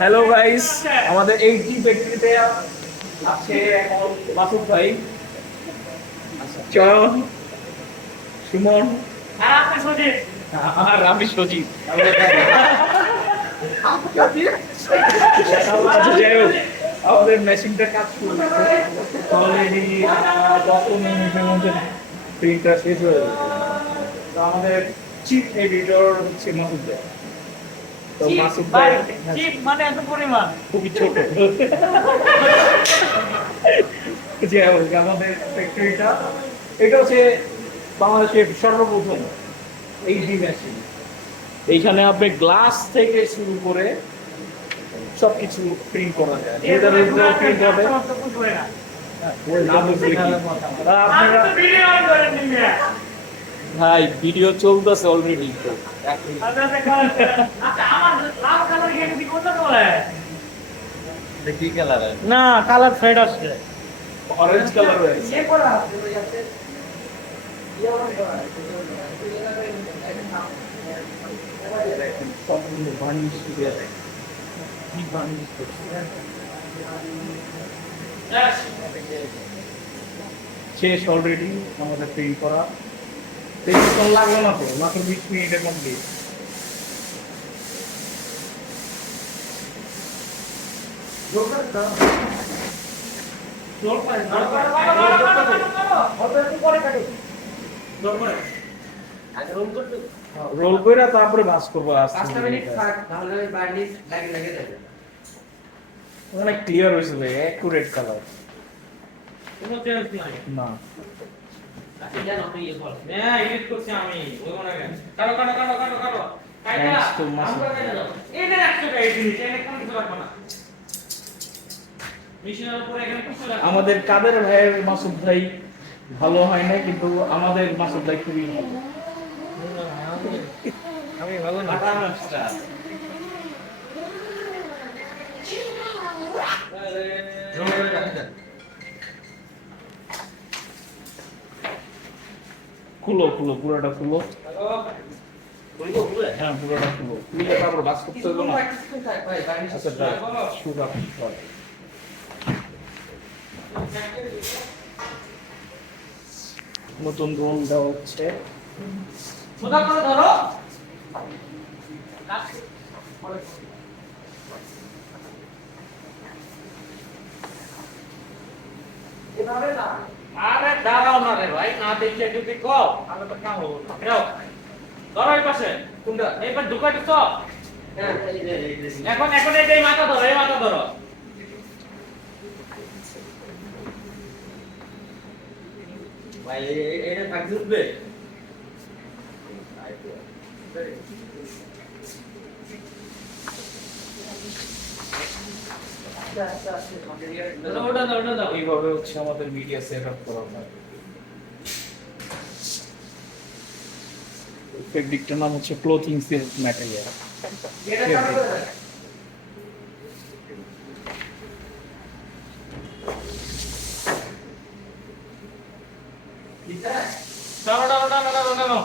Hello guys, আমাদের এই টি ফ্যাক্টরিতে আছে এখন মাসুদ ভাই, চয়ন, সুমন আর আমি সজিব। আচ্ছা, যাই হোক, আমাদের মেশিনটা কাজ শুরু অলরেডি 10-15 মিনিটের মধ্যে প্রিন্টটা শেষ হয়ে যাবে। তো আমাদের চিফ এডিটর হচ্ছে মাসুদ ভাই। তো মাসুদ ভাই মানে এত পরিমাণ খুবই ছোট। যে আমাদের ফ্যাক্টরিটা এটা হচ্ছে বাংলাদেশের সর্বপ্রথম এইচডি মেশিন। এইখানে আপনি গ্লাস থেকে শুরু করে সবকিছু প্রিন্ট করা যায়, লেদারের উপরেও প্রিন্ট হবে। ভাই ভিডিও চলতেছে অলরেডি। না, কালার ফেড আসছে, অরেঞ্জ কালার হয়েছে। সম্পূর্ণ বার্নিশ দিয়ে দেয়। কি বার্নিশ করছে? শেষ অলরেডি আমাদের প্রিন্ট করা। বেশিক্ষণ লাগলো না তো, মাত্র 20 মিনিটের মধ্যে। রোল করে তারপরে ভাঁজ করবো। অনেক ক্লিয়ার হয়েছে ভাই, অ্যাকুরেট কালার। কোনো চেঞ্জ নাই না Thanks to Masud ভাই। আমাদের কাদের ভাইয়ের মাসুদ ভাই ভালো হয় না, কিন্তু আমাদের মাসুদ ভাই খুবই ভালো। আমি ভালো না। খুলো খুলো, পুরোটা খুলো। হ্যাঁ, পুরোটা খুলো, খুলে তারপর বাস করতে হবে না। আচ্ছা, শুরু হয়। নতুন রোল দেওয়া হচ্ছে। ধরো আরে দাঁড়াও না রে ভাই, না দেখলে যদি কও তাহলে তো কাম হবো না। ধরো এই পাশে কোনটা, এইবার ঢুকাই দিছ। এখন এখন এই মাথা ধরো, এই মাথা ধরো। ভাই এটা থাক ঢুকবে। এইভাবে হচ্ছে আমাদের মিডিয়া সেট আপ করা হয়। ফেব্রিকটার নাম হচ্ছে ক্লোথিং সিল্ক ম্যাটেরিয়াল। টানো টানো টানো টানো টানো।